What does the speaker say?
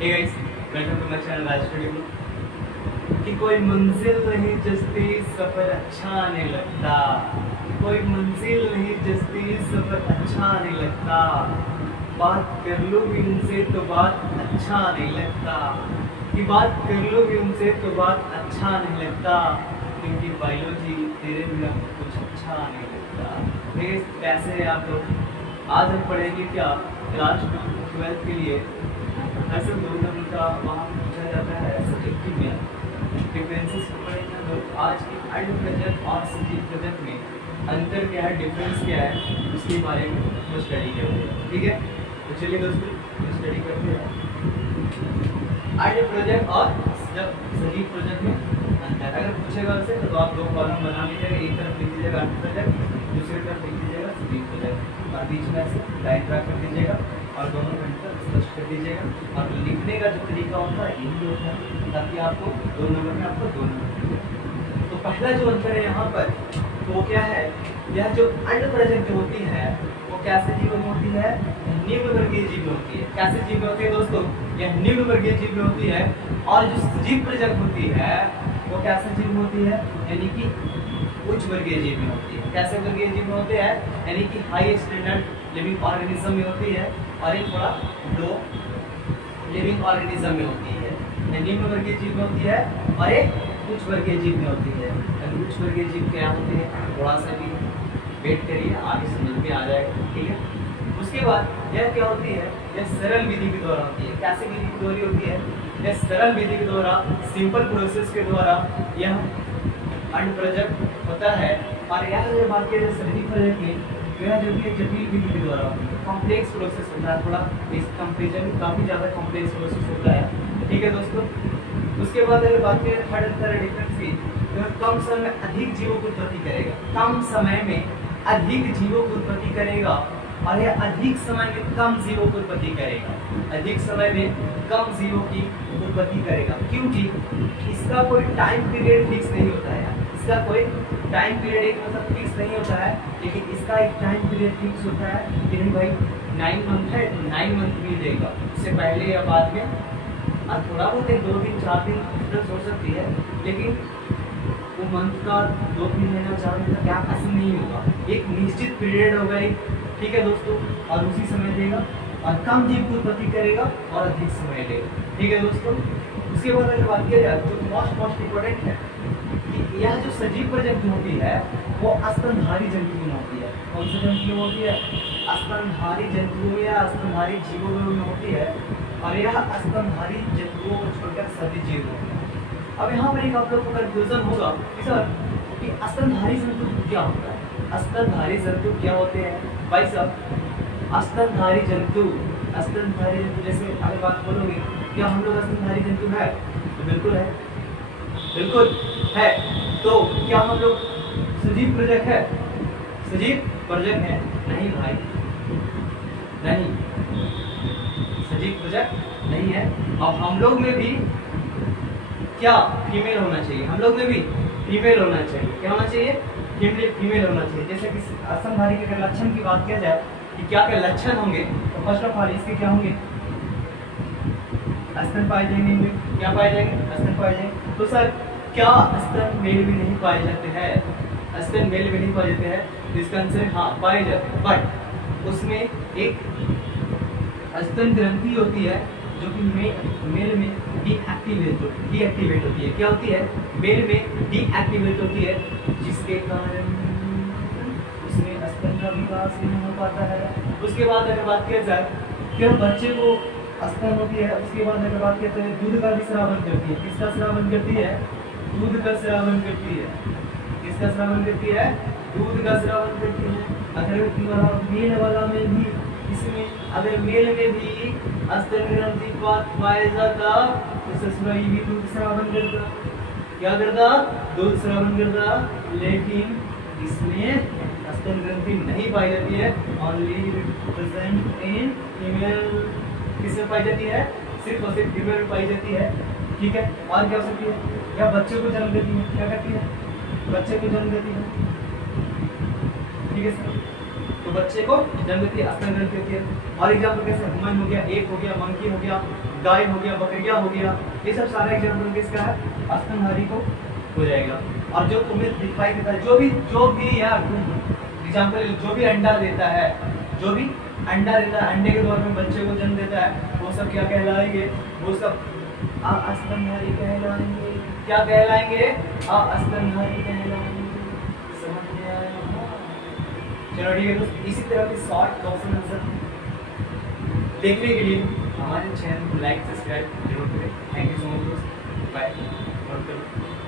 Hey guys, welcome to my channel Raj studio. कि कोई मंजिल नहीं जस्ती सफर अच्छा नहीं लगता, कोई मंजिल नहीं जस्ती सफर अच्छा नहीं लगता, बात कर लूँ भी उनसे तो बात अच्छा नहीं लगता, कि बात कर लूँ भी उनसे तो बात अच्छा नहीं लगता, क्योंकि बायोलॉजी तेरे बिना कुछ अच्छा नहीं लगता। कैसे हैं आप लोग? आज हम पढ़ेंगे क्या क्लास 12 के लिए ऐसे 2 नंबर का वहाँ पूछा जाता है सब्जेक्टिव में डिफरेंसेस पढ़ेंगे। तो आज की आइड प्रोजेक्ट और सजीव प्रोजेक्ट में अंतर क्या है, डिफरेंस क्या है, उसके बारे में हम स्टडी करते हैं। ठीक है, तो चलिए दोस्तों स्टडी करते हैं आइड प्रोजेक्ट और जब सजीव प्रोजेक्ट में अंतर। अगर पूछेगा उससे तो आप 2 कॉलम बना लीजिएगा, एक तरफ लिख दीजिएगा आइड प्रोजेक्ट, दूसरी तरफ लिख दीजिएगा सजीव प्रोजेक्ट, और बीच में ऐसे लाइन ड्रा कर दीजिएगा और दोनों घंटे स्पष्ट कर दीजिएगा। और लिखने का जो तरीका होता है यही होता है, ताकि आपको 2 नंबर में आपको 2 नंबर। तो पहला जो अंतर है यहाँ पर वो क्या है, यह जो अंड प्रेजेंट जो होती है वो कैसे जीव में होती है, निम्न वर्गीय जीव में होती है। कैसे जीव में होती है दोस्तों, यह निम्न वर्गीय जीव में होती है। और जो सजीव प्रेजेंट होती है वो कैसे जीव में होती है, यानी कि उच्च वर्गीय जीव में होती है। कैसे वर्गीय जीव में होते हैं, यानी कि हाई स्टैंडर्ड लिविंग ऑर्गेनिज्म में होती है, और एक थोड़ा लो लिविंग ऑर्गेनिज्म में होती है। निम्न वर्गीय जीव में होती है और एक उच्च वर्गीय जीव में होती है। उच्च वर्गीय जीव क्या होते हैं, थोड़ा सा भी वेट करिए, आगे समझ में आ जाएगा। ठीक है, उसके बाद यह क्या होती है, यह सरल विधि के द्वारा होती है। कैसे विधि के द्वारा होती है, यह सरल विधि के द्वारा, सिंपल प्रोसेस के द्वारा यह अंड प्रोजेक्ट होता है। और यह जो बात किया जाए सजीव प्रोजेक्ट में, यह जो कि जटिल विधि के द्वारा कॉम्प्लेक्स प्रोसेस होता है, थोड़ा इस कंपेरिजन काफ़ी ज़्यादा कॉम्प्लेक्स प्रोसेस होता है। ठीक है दोस्तों, उसके बाद अगर बात करें थर्ड अंतर डिफरेंस की, तो कम समय में अधिक जीवों की उत्पत्ति करेगा। कम समय में अधिक जीवों की उत्पत्ति करेगा, और यह अधिक समय में कम जीवों की उत्पत्ति करेगा। अधिक समय में कम जीवों की उत्पत्ति करेगा, क्योंकि इसका कोई टाइम पीरियड फिक्स नहीं होता है। इसका कोई टाइम पीरियड एक मतलब फिक्स नहीं होता है, लेकिन इसका एक टाइम पीरियड फिक्स होता है कि नहीं भाई 9 मंथ है तो 9 मंथ भी देगा, उससे पहले या बाद में। हाँ, थोड़ा बहुत 2 दिन 4 दिन डिफरेंस हो सकती है, लेकिन वो मंथ का 2-3 महीना 4 दिन का गैप ऐसे नहीं होगा, एक निश्चित पीरियड होगा एक। ठीक है दोस्तों, और उसी समय देगा और कम जीव की उत्पत्ति करेगा और अधिक समय लेगा। ठीक है दोस्तों, उसके बाद अगर बात किया जाए तो मोस्ट इम्पोर्टेंट है कि यह जो सजीव प्रोजेक्ट होती है वो स्तनधारी जंतुओं में होती है। कौन से जंतुओं में होती है, स्तनधारी जंतुओं या स्तनधारी जीवों में होती है। और यह स्तनधारी जंतुओं को छोड़कर सभी जीव होते हैं। अब यहाँ पर एक आप लोग को कंफ्यूजन होगा कि सर कि स्तनधारी जंतु क्या होता है। स्तनधारी जंतु क्या होते हैं भाई साहब, स्तनधारी जंतु जैसे अगर बात बोलोगे क्या हम लोग स्तनधारी जंतु है, तो बिल्कुल है, बिल्कुल है। तो क्या हम लोग सजीव प्रोजेक्ट है, सजीव प्रोजेक्ट है? नहीं भाई, नहीं, सजीव प्रोजेक्ट नहीं है। अब हम लोग में भी क्या फीमेल होना चाहिए, हम लोग में भी फीमेल होना चाहिए। क्या होना चाहिए, फीमेल होना चाहिए। जैसे कि स्तनधारी के अगर लक्षण की बात किया जाए कि क्या क्या लक्षण होंगे, तो फर्स्ट ऑफ ऑल इसके क्या होंगे, स्तन पाए जाएंगे। क्या पाए जाएंगे, स्तन पाए जाएंगे। तो सर क्या स्तन मेल में नहीं पाए जाते हैं, स्तन मेल में नहीं पाए जाते हैं? इसका आंसर हाँ पाए जाते हैं, बट उसमें एक स्तन ग्रंथि होती है जो कि मेल में डीएक्टिवेट होती है। क्या होती है, मेल में डीएक्टिवेट होती है, जिसके कारण उसमें स्तन का विकास नहीं हो पाता है। उसके बाद अगर बात किया जाए कि बच्चे को स्तन होती है, उसके बाद अगर बात करते हैं दूध का भी स्रावन करती है। किसका स्रावन करती है, दूध का स्रावन करती है। किसका स्रावन करती है, दूध का स्रावन करती है। अगर मेल वाला में भी, इसमें अगर मेल में भी स्तन ग्रंथि पाया जाता तो ससुराई भी दूध स्रावन करता। क्या करता, दूध स्रावन करता, लेकिन इसमें स्तन ग्रंथि नहीं पाई जाती है, ओनली प्रेजेंट इन फीमेल। किसमें पाई जाती है, सिर्फ और सिर्फ फीमेल में पाई जाती है। ठीक है, और क्या हो सकती है, या बच्चे को जन्म देती है। क्या करती है, बच्चे को जन्म देती है। ठीक है सर, तो बच्चे को जन्म देती है, स्तन ग्रंथि होती है। और एग्जाम्पल कैसे, वुमन हो गया, एप हो गया, मंकी हो गया, गाय हो गया, बकरिया हो गया, ये सब सारे एग्जाम्पल किसका है, स्तनधारी को हो जाएगा। और जो तुम्हें दिखाई देता है, जो भी यार एग्जाम्पल, जो भी अंडा देता है, जो भी अंडा देता है, अंडे के द्वारा में बच्चे को जन्म देता है, वो सब क्या कहलाएंगे, वो सब स्तनधारी कहलाएंगे। क्या कहलाएंगे, स्तनधारी कहलाएंगे। समझ में आया? चलो ठीक है दोस्त, इसी तरह के शॉर्ट क्वेश्चन आंसर देखने के लिए हमारे चैनल को लाइक सब्सक्राइब जरूर करें। थैंक यू सो मच दोस्त, बाय।